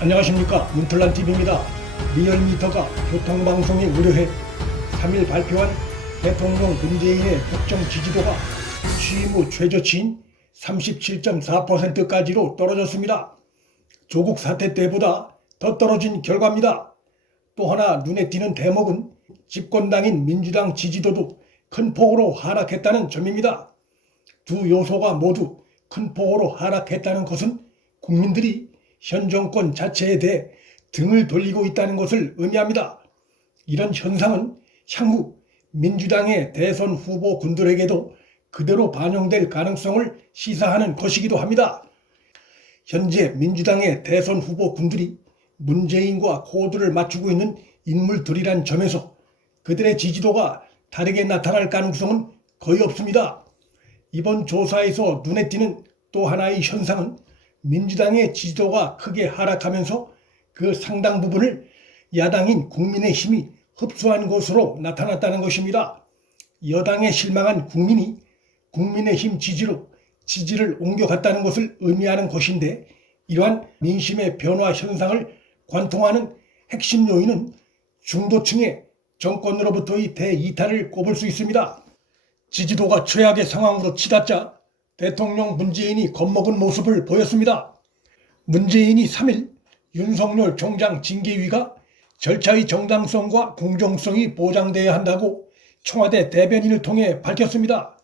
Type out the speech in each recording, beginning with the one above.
안녕하십니까 문틀란TV입니다. 리얼미터가 교통방송에 의뢰해 3일 발표한 대통령 문재인의 국정 지지도가 취임 후 최저치인 37.4%까지로 떨어졌습니다. 조국 사태 때보다 더 떨어진 결과입니다. 또 하나 눈에 띄는 대목은 집권당인 민주당 지지도도 큰 폭으로 하락했다는 점입니다. 두 요소가 모두 큰 폭으로 하락했다는 것은 국민들이 현 정권 자체에 대해 등을 돌리고 있다는 것을 의미합니다. 이런 현상은 향후 민주당의 대선 후보 군들에게도 그대로 반영될 가능성을 시사하는 것이기도 합니다. 현재 민주당의 대선 후보 군들이 문재인과 코드를 맞추고 있는 인물들이란 점에서 그들의 지지도가 다르게 나타날 가능성은 거의 없습니다. 이번 조사에서 눈에 띄는 또 하나의 현상은 민주당의 지지도가 크게 하락하면서 그 상당 부분을 야당인 국민의힘이 흡수한 것으로 나타났다는 것입니다. 여당에 실망한 국민이 국민의힘 지지로 지지를 옮겨갔다는 것을 의미하는 것인데 이러한 민심의 변화 현상을 관통하는 핵심 요인은 중도층의 정권으로부터의 대이탈을 꼽을 수 있습니다. 지지도가 최악의 상황으로 치닫자 대통령 문재인이 겁먹은 모습을 보였습니다. 문재인이 3일 윤석열 총장 징계위가 절차의 정당성과 공정성이 보장돼야 한다고 청와대 대변인을 통해 밝혔습니다.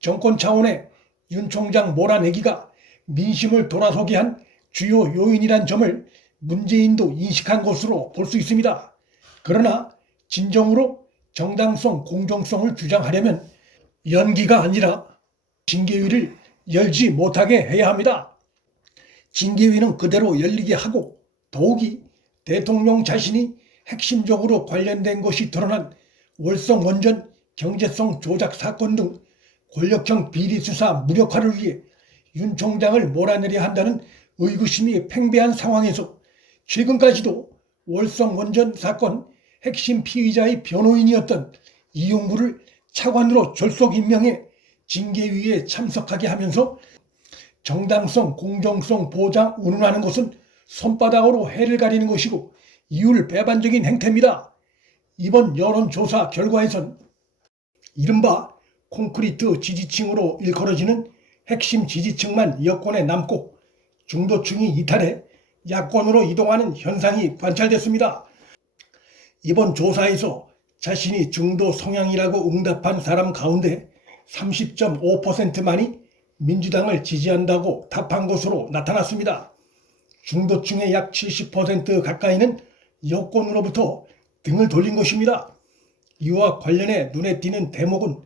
정권 차원의 윤 총장 몰아내기가 민심을 돌아서게 한 주요 요인이란 점을 문재인도 인식한 것으로 볼 수 있습니다. 그러나 진정으로 정당성, 공정성을 주장하려면 연기가 아니라 징계위를 열지 못하게 해야 합니다. 징계위는 그대로 열리게 하고 더욱이 대통령 자신이 핵심적으로 관련된 것이 드러난 월성 원전 경제성 조작 사건 등 권력형 비리 수사 무력화를 위해 윤 총장을 몰아내려 한다는 의구심이 팽배한 상황에서 최근까지도 월성 원전 사건 핵심 피의자의 변호인이었던 이용구를 차관으로 졸속 임명해 징계위에 참석하게 하면서 정당성, 공정성 보장 운운하는 것은 손바닥으로 해를 가리는 것이고 이율 배반적인 행태입니다. 이번 여론조사 결과에선 이른바 콘크리트 지지층으로 일컬어지는 핵심 지지층만 여권에 남고 중도층이 이탈해 야권으로 이동하는 현상이 관찰됐습니다. 이번 조사에서 자신이 중도 성향이라고 응답한 사람 가운데 30.5%만이 민주당을 지지한다고 답한 것으로 나타났습니다. 중도층의 약 70% 가까이는 여권으로부터 등을 돌린 것입니다. 이와 관련해 눈에 띄는 대목은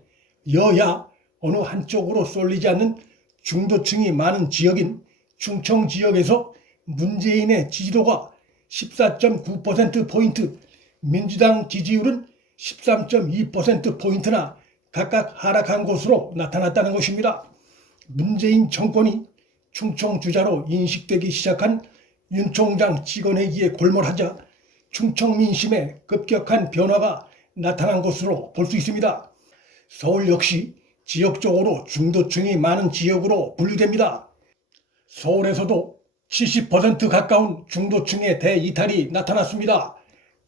여야 어느 한쪽으로 쏠리지 않는 중도층이 많은 지역인 충청 지역에서 문재인의 지지도가 14.9%포인트, 민주당 지지율은 13.2%포인트나 각각 하락한 것으로 나타났다는 것입니다. 문재인 정권이 충청 주자로 인식되기 시작한 윤 총장 직원회기에 골몰하자 충청 민심에 급격한 변화가 나타난 것으로 볼 수 있습니다. 서울 역시 지역적으로 중도층이 많은 지역으로 분류됩니다. 서울에서도 70% 가까운 중도층의 대이탈이 나타났습니다.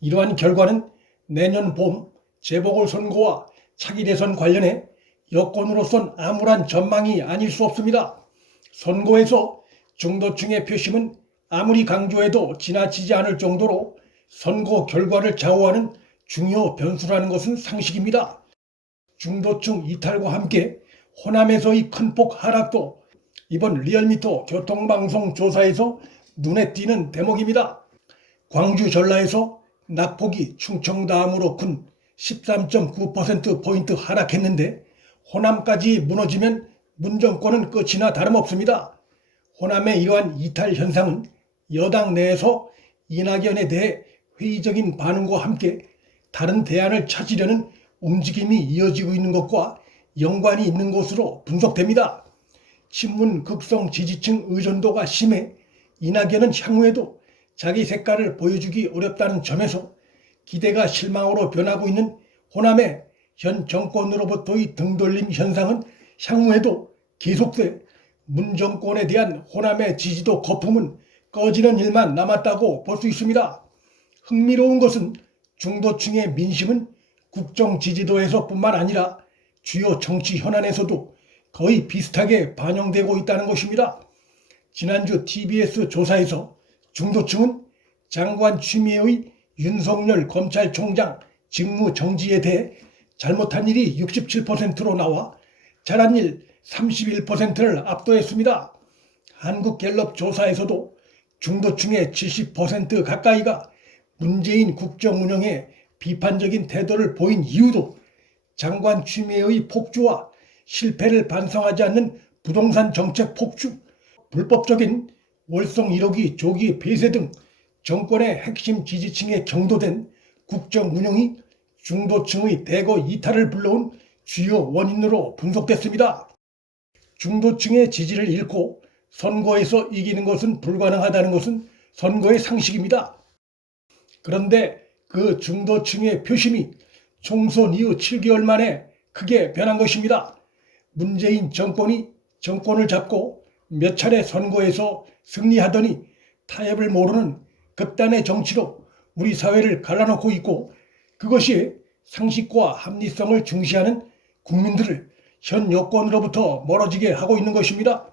이러한 결과는 내년 봄 재보궐선거와 차기 대선 관련해 여권으로선 암울한 전망이 아닐 수 없습니다. 선거에서 중도층의 표심은 아무리 강조해도 지나치지 않을 정도로 선거 결과를 좌우하는 중요 변수라는 것은 상식입니다. 중도층 이탈과 함께 호남에서의 큰 폭 하락도 이번 리얼미터 교통방송 조사에서 눈에 띄는 대목입니다. 광주 전라에서 낙폭이 충청 다음으로 큰 13.9%포인트 하락했는데 호남까지 무너지면 문정권은 끝이나 다름없습니다. 호남의 이러한 이탈 현상은 여당 내에서 이낙연에 대해 회의적인 반응과 함께 다른 대안을 찾으려는 움직임이 이어지고 있는 것과 연관이 있는 것으로 분석됩니다. 친문 극성 지지층 의존도가 심해 이낙연은 향후에도 자기 색깔을 보여주기 어렵다는 점에서 기대가 실망으로 변하고 있는 호남의 현 정권으로부터의 등돌림 현상은 향후에도 계속돼 문 정권에 대한 호남의 지지도 거품은 꺼지는 일만 남았다고 볼 수 있습니다. 흥미로운 것은 중도층의 민심은 국정 지지도에서뿐만 아니라 주요 정치 현안에서도 거의 비슷하게 반영되고 있다는 것입니다. 지난주 TBS 조사에서 중도층은 장관 취미의 윤석열 검찰총장 직무 정지에 대해 잘못한 일이 67%로 나와 잘한 일 31%를 압도했습니다. 한국갤럽 조사에서도 중도층의 70% 가까이가 문재인 국정 운영에 비판적인 태도를 보인 이유도 장관 취미의 폭주와 실패를 반성하지 않는 부동산 정책 폭주, 불법적인 월성 1호기 조기 폐쇄 등 정권의 핵심 지지층에 경도된 국정 운영이 중도층의 대거 이탈을 불러온 주요 원인으로 분석됐습니다. 중도층의 지지를 잃고 선거에서 이기는 것은 불가능하다는 것은 선거의 상식입니다. 그런데 그 중도층의 표심이 총선 이후 7개월 만에 크게 변한 것입니다. 문재인 정권이 정권을 잡고 몇 차례 선거에서 승리하더니 타협을 모르는 극단의 정치로 우리 사회를 갈라놓고 있고 그것이 상식과 합리성을 중시하는 국민들을 현 여권으로부터 멀어지게 하고 있는 것입니다.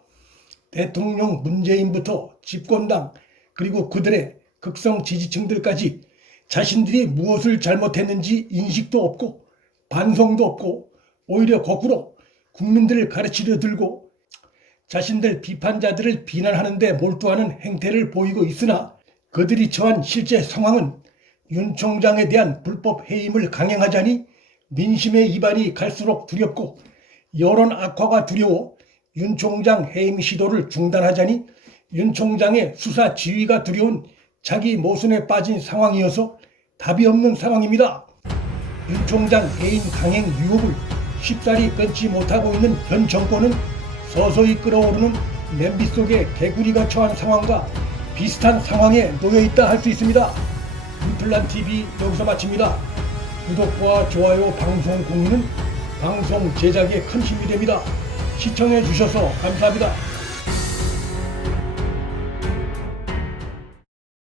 대통령 문재인부터 집권당 그리고 그들의 극성 지지층들까지 자신들이 무엇을 잘못했는지 인식도 없고 반성도 없고 오히려 거꾸로 국민들을 가르치려 들고 자신들 비판자들을 비난하는 데 몰두하는 행태를 보이고 있으나 그들이 처한 실제 상황은 윤 총장에 대한 불법 해임을 강행하자니 민심의 이반이 갈수록 두렵고 여론 악화가 두려워 윤 총장 해임 시도를 중단하자니 윤 총장의 수사 지휘가 두려운 자기 모순에 빠진 상황이어서 답이 없는 상황입니다. 윤 총장 해임 강행 유혹을 쉽사리 끊지 못하고 있는 현 정권은 서서히 끓어오르는 냄비 속에 개구리가 처한 상황과 비슷한 상황에 놓여 있다 할 수 있습니다. 윤플란 TV 여기서 마칩니다. 구독과 좋아요 방송 공유는 방송 제작에 큰 힘이 됩니다. 시청해 주셔서 감사합니다.